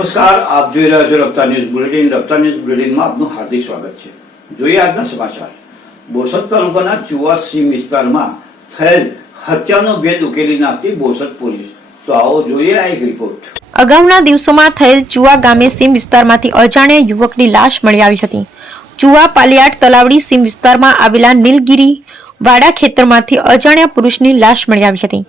નમસ્કાર. આપ જોઈ રહ્યા છો Rafta news bulletin. Rafta news બુલેટિનમાં આપનું હાર્દિક સ્વાગત છે. જોઈએ આજના સમાચાર. બોરસદ તાલુકાના ચુવાસી વિસ્તારમાં થયેલ હત્યાનો ભેદ ઉકેલી નાખતી બોરસદ પોલીસ. તો આવો જોઈએ આ એક રિપોર્ટ. અગાઉના દિવસોમાં થયેલ ચુવા ગામે સીમ વિસ્તારમાંથી અજાણ્યા યુવકની લાશ મળી આવી હતી. ચુવા પાલિયાટ તલાવડી સીમ વિસ્તારમાં આવેલા નીલગીરી વાડા ખેતરમાંથી અજાણ્યા પુરુષની લાશ મળી આવી હતી.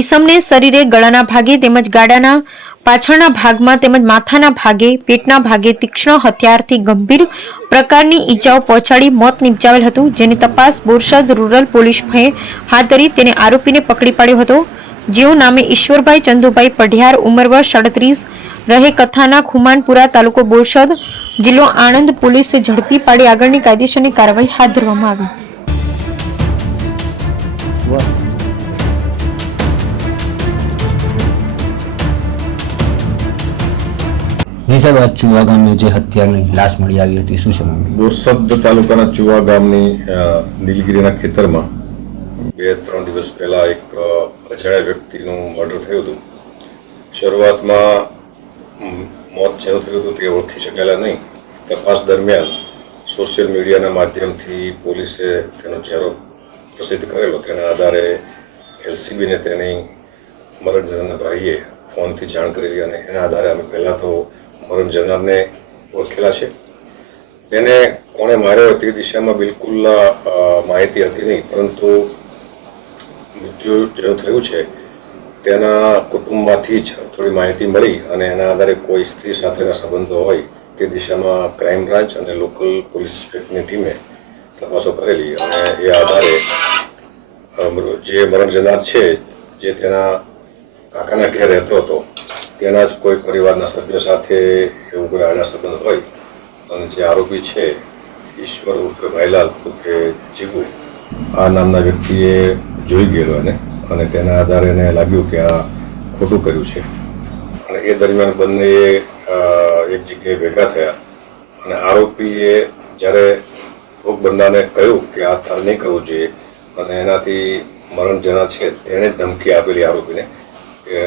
ઈસમને શરીરે ગળાના ભાગે તેમજ ગાડાના પાછળના ભાગમાં તેમજ માથાના ભાગે, પેટના ભાગે તીક્ષ્ણ હથિયારથી ગંભીર પ્રકારની ઈજાઓ પહોંચાડી મોત નિપજાવેલ હતું, જેની તપાસ બોરસદ રૂરલ પોલીસએ હાથ ધરી તેને આરોપીને પકડી પાડ્યો હતો. જેઓ નામે ઈશ્વરભાઈ ચંદુભાઈ પઢિયાર, ઉંમર વર્ષ સાડત્રીસ, રહે કથાના ખુમાનપુરા તાલુકો બોરસદ જિલ્લો આણંદ પોલીસે ઝડપી પાડી આગળની કાયદેસરની કાર્યવાહી હાથ ધરવામાં આવી. જી ચુવા ગામે જે હત્યાની લાશ મળી આવી હતી, શું છે? બોરસદ તાલુકાના ચુવા ગામની નીલગીરીના ખેતરમાં બે ત્રણ દિવસ પહેલા એક અજાણ્યા વ્યક્તિનું મર્ડર થયું હતું. શરૂઆતમાં મોત જેનું થયું હતું તે ઓળખી શકેલા નહીં. તપાસ દરમિયાન સોશિયલ મીડિયાના માધ્યમથી પોલીસે તેનો ચહેરો પ્રસિદ્ધ કરેલો. તેના આધારે એલસીબીને તેની મરણ જનારના ભાઈએ ફોનથી જાણ કરેલી અને એના આધારે અમે પહેલાં તો મરણ જનારને ઓળખેલા છે. તેને કોણે માર્યો તે દિશામાં બિલકુલ માહિતી હતી નહીં, પરંતુ મૃત્યુ જેનું થયું છે, તેના કુટુંબમાંથી જ થોડી માહિતી મળી અને એના આધારે કોઈ સ્ત્રી સાથેના સંબંધો હોય તે દિશામાં ક્રાઇમ બ્રાન્ચ અને લોકલ પોલીસ સ્ટેટની ટીમે તપાસો કરેલી અને એ આધારે જે મરણ જનાર છે, જે તેના કાકાના ઘેર રહેતો હતો તેના જ કોઈ પરિવારના સભ્ય સાથે એવું કોઈ આડા સંબંધ હોય, અને જે આરોપી છે, ઈશ્વર ઉર્ફે ભાઈલાલ ઉર્ફે જીગુ, આ નામના વ્યક્તિએ જોઈ ગયેલો એને, અને તેના આધારે એને લાગ્યું કે આ ખોટું કર્યું છે. અને એ દરમિયાન બંનેએ એક જગ્યાએ ભેગા થયા. અને આરોપીએ જ્યારે ભોગ બંદાને કહ્યું કે આ તાર નહીં કરવું જોઈએ, અને એનાથી મરણ જેના છે, તેણે ધમકી આપેલી આરોપીને, કે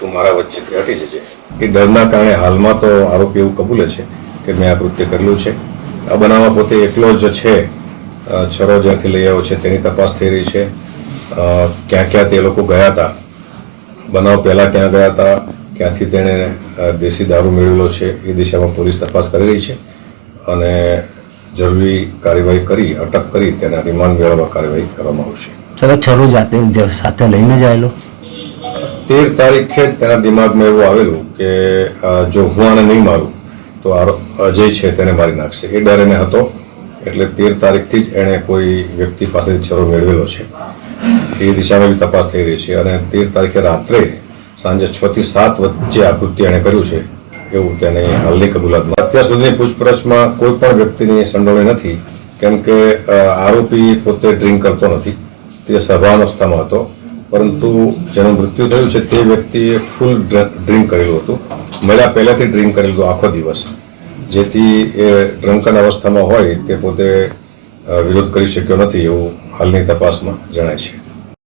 તું મારા વચ્ચેથી હટી જજે એ ડરના કારણે હાલમાં તો આરોપી એવું કબૂલે છે કે મેં આ કૃત્ય કરેલું છે. આ બનાવમાં પોતે એકલો જ છે. છરો જ્યાંથી લઈ આવ્યો છે તેની તપાસ થઈ રહી છે. ક્યાં ક્યાં તે લોકો ગયા હતા? બનાવ પહેલાં ક્યાં ગયા હતા? ક્યાંથી તેણે દેશી દારૂ મેળવેલો છે? એ દિશામાં પોલીસ તપાસ કરી રહી છે. અને જરૂરી કાર્યવાહી કરી, અટક કરી, તેના રિમાન્ડ મેળવવા કાર્યવાહી કરવામાં આવશે. છરો જાતે સાથે લઈને જ આવેલો? તેર તારીખે તેના દિમાગમાં એવું આવેલું કે જો હું આને નહીં મારું, તો આરો- અજય છે તેને મારી નાખશે. એ ડર એને હતો. એટલે તેર તારીખથી જ એણે કોઈ વ્યક્તિ પાસેથી છરો મેળવેલો છે. એ દિશામાં બી તપાસ થઈ રહી છે. અને તેર તારીખે રાત્રે સાંજે છ થી સાત વચ્ચે આ કૃત્ય એણે કર્યું છે, એવું તેની હાલની કબૂલાતમાં. અત્યાર સુધીની પૂછપરછમાં કોઈ પણ વ્યક્તિની સંડોવણી નથી, કેમ કે આરોપી પોતે ડ્રિંક કરતો નથી. તે સભાન અવસ્થામાં હતો. પરંતુ જેનું મૃત્યુ થયું છે તે વ્યક્તિએ ફૂલ ડ્રિંક કરેલું હતું. મળ્યા પહેલાંથી ડ્રિંક કરેલું હતું આખો દિવસ. જેથી એ ડ્રંકન અવસ્થામાં હોય તે પોતે વિરોધ કરી શક્યો નથી એવું હાલની તપાસમાં જણાય છે.